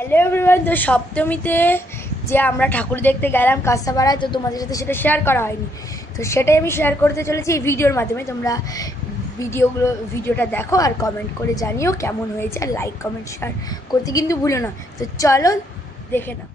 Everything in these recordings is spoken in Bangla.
Hello everyone. তো সপ্তমীতে যে আমরা ঠাকুর দেখতে গেলাম কাঁসাপাড়ায়, তো তোমাদের সাথে সেটা শেয়ার করা হয়নি, তো সেটাই আমি শেয়ার করতে চলেছি এই ভিডিওর মাধ্যমে। তোমরা ভিডিওটা দেখো আর কমেন্ট করে জানিও কেমন হয়েছে, আর লাইক কমেন্ট শেয়ার করতে কিন্তু ভুলো না। তো চলো দেখে নাও।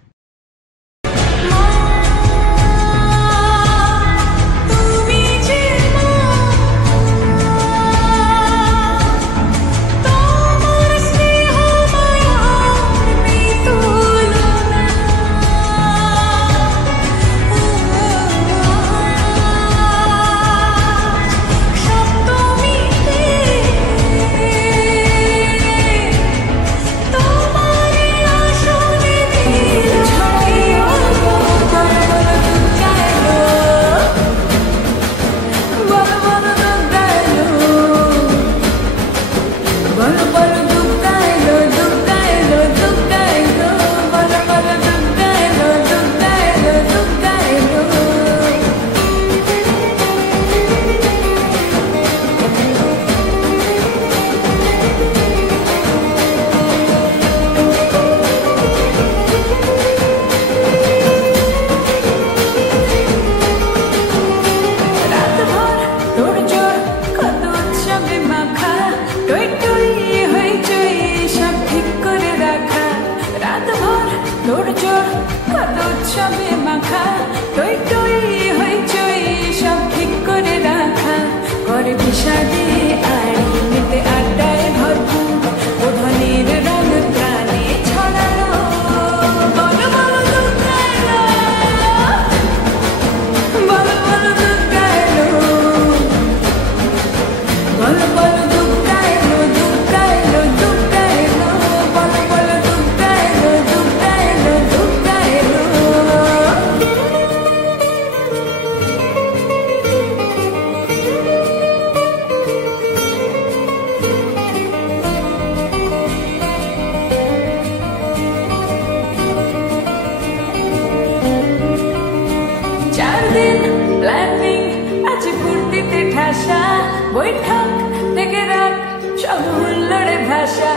বৈঠক থেকে রাত সব হুল্লোড়ে ভাষা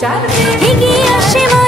4 দিন